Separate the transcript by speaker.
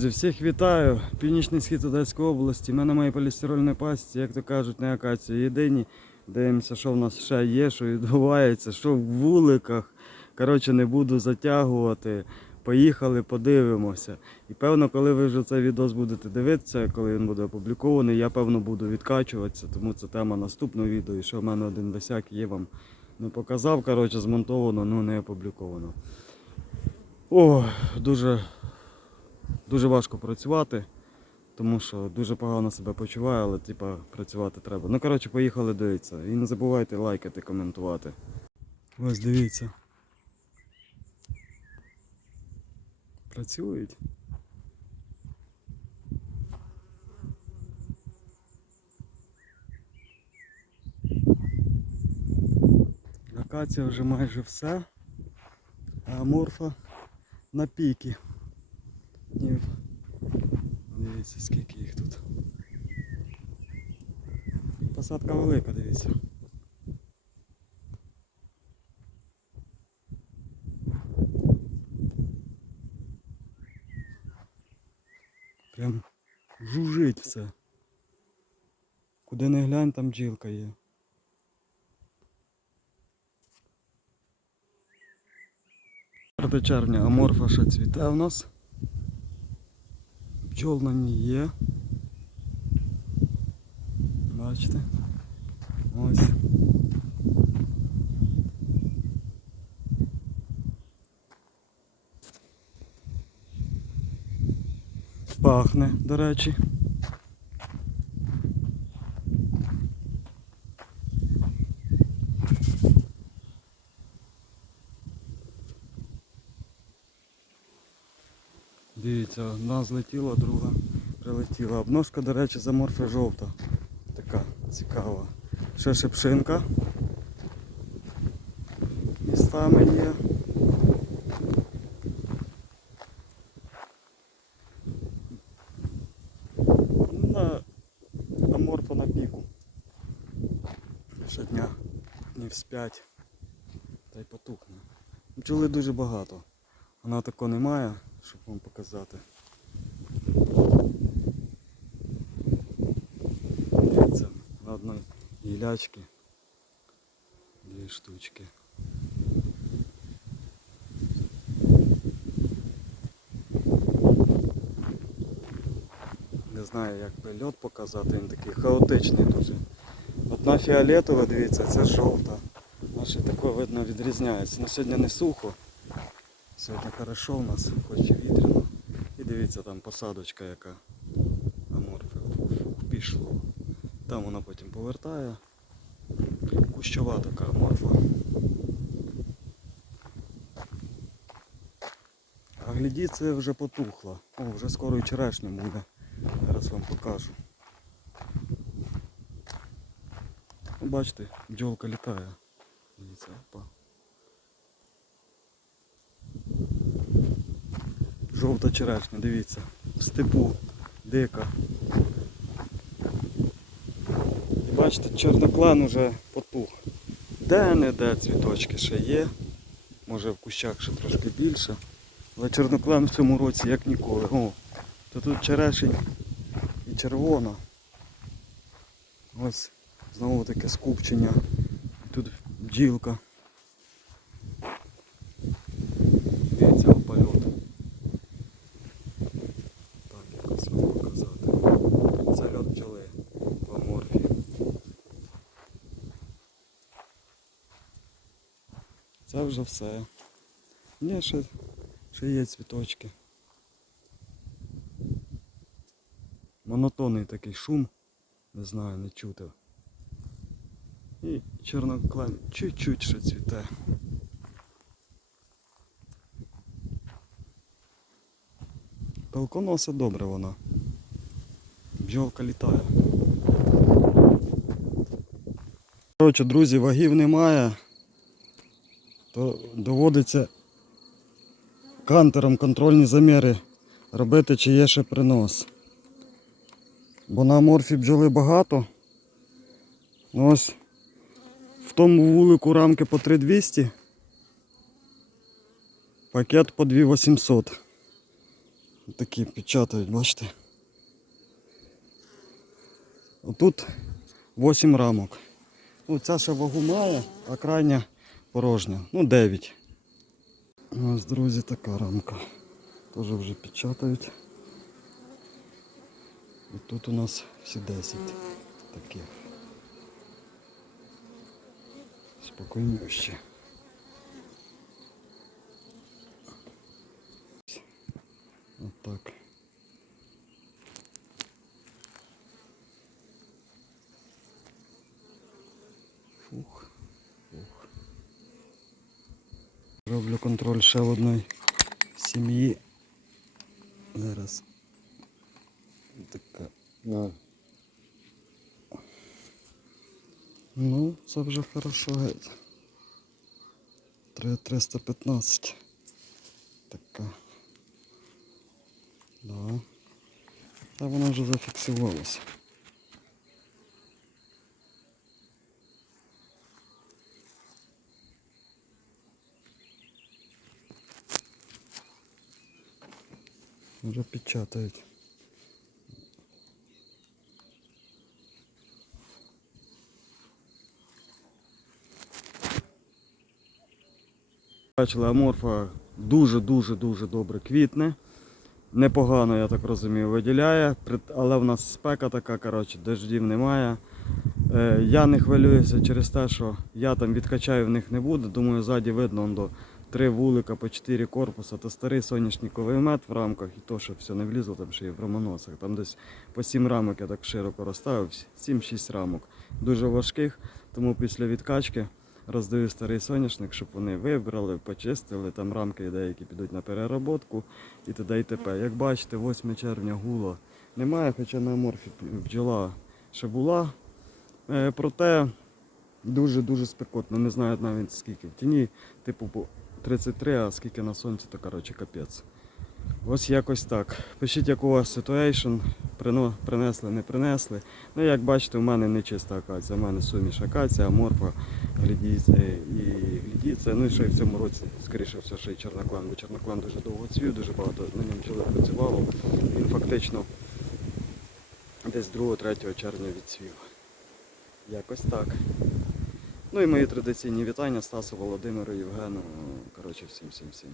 Speaker 1: Друзі, всіх вітаю. Північний схід Одеської області. Ми на моїй полістирольній пасті, як то кажуть, на акації єдині. Дивимося, що в нас ще є, що відбувається, що в вуликах. Коротше, не буду затягувати. Поїхали, подивимося. І певно, коли ви вже цей відос будете дивитися, коли він буде опублікований, я певно буду відкачуватися, тому це тема наступного відео. І що в мене один висяк є вам не показав. Коротше, змонтовано, ну не опубліковано. О, дуже дуже важко працювати, тому що дуже погано себе почуваю, але типа працювати треба. Ну коротше, поїхали дивитися. І не забувайте лайкати, коментувати. Ось дивіться. Працюють. Акація вже майже все, а морфа на піки. Дивіться, скільки їх тут. Посадка велика, дивіться. Прям жужить все. Куди не глянь, там бджілка є. Червня аморфа ще цвіте у нас. Бджол на ній є. Бачите? Ось. Пахне, до речі. Дивіться, одна злетіла, друга прилетіла. Обножка, до речі, заморфи жовта. Така цікава. Ще шипшинка. Містами є. На аморфа на піку. Ще дня днів з 5. Та й потухне. Бджоли дуже багато. Вона такого немає, щоб вам показати. Дивіться, на одній гілячці дві штучки. Не знаю як би льот показати, він такий хаотичний дуже. Одна фіолетова, дивіться, це жовта. Наші таке видно відрізняється. Ну сьогодні не сухо. Сьогодні хорошо у нас, хоч і вітряно. І дивіться там посадочка яка аморфи Фу-фу, пішло. Там вона потім повертає. Кущова така аморфа. А гляді, це вже потухло. О, вже скоро і черешня буде. Зараз вам покажу. Бачите, бджолка літає. Дивіться, опа. Жовта черешня, дивіться, в степу, дика. І бачите, чорноклан уже потух. Де-не-де цвіточки ще є. Може в кущах ще трошки більше. Але чорноклан в цьому році як ніколи. О, то тут черешень і червона. Ось знову таке скупчення. Тут бджілка. Дивіться польот. Так, якось вам показати. Це льот бджоли по морфі. Це вже все. Ні, ще, ще є цвіточки. Монотонний такий шум. Не знаю, не чути. І чорноклен чуть-чуть ще цвіте. Толконоса добре вона. Бджолка літає. Коротше, друзі, вагів немає, то доводиться кантером контрольні заміри робити, чи є ще принос. Бо на морфі бджоли багато. Ну, Ось в тому вулику рамки по 3200, пакет по 2800. Такі печатають, бачите? Отут 8 рамок. Ну, ця ще вагу має, а крайня порожня. Ну, 9. Ось, друзі, така рамка. Теж вже печатають. І тут у нас всі 10 таких. Спокійніше. Отак. Фух, фух. Роблю контроль ще в одної сім'ї. Зараз. Така.
Speaker 2: На.
Speaker 1: Ну, це вже хорошо геть. Три- 315. Така. Да. Та вона вже зафіксувалася. Вже печатають. Бачили, аморфа дуже-дуже-дуже добре квітне. Непогано, я так розумію, виділяє, але в нас спека така, коротше, дождів немає. Е, Я не хвилююся через те, що я там відкачаю в них не буду. Думаю, ззаді видно до три вулика по чотири корпуса, то старий соняшниковий мед в рамках, і то, що все не влізло, там ще і в романосах. Там десь по сім рамок я так широко розставив, 7-6 рамок. Дуже важких, тому після відкачки роздаю старий соняшник, щоб вони вибрали, почистили. Там рамки деякі підуть на переработку і т.д. і т.п. Як бачите, 8 червня гула немає, хоча на морфі бджола ще була. Е, Проте дуже-дуже спекотно. Не знаю навіть скільки. В тіні, типу, 33, а скільки на сонці, то коротше капець. Ось якось так. Пишіть, як у вас ситуейшн, принесли, не принесли. Ну, як бачите, у мене не чиста акація, у мене суміш акація, аморфа, глідійця і глідійця. Ну і ще й в цьому році, скоріше все, ще й чорноклан, бо чорноклан дуже довго цвів, дуже багато на ньому чоловік працювало. Він фактично десь 2-3 червня відцвів. Якось так. Ну і мої традиційні вітання Стасу, Володимиру, Євгену. Коротше, всім всім всім.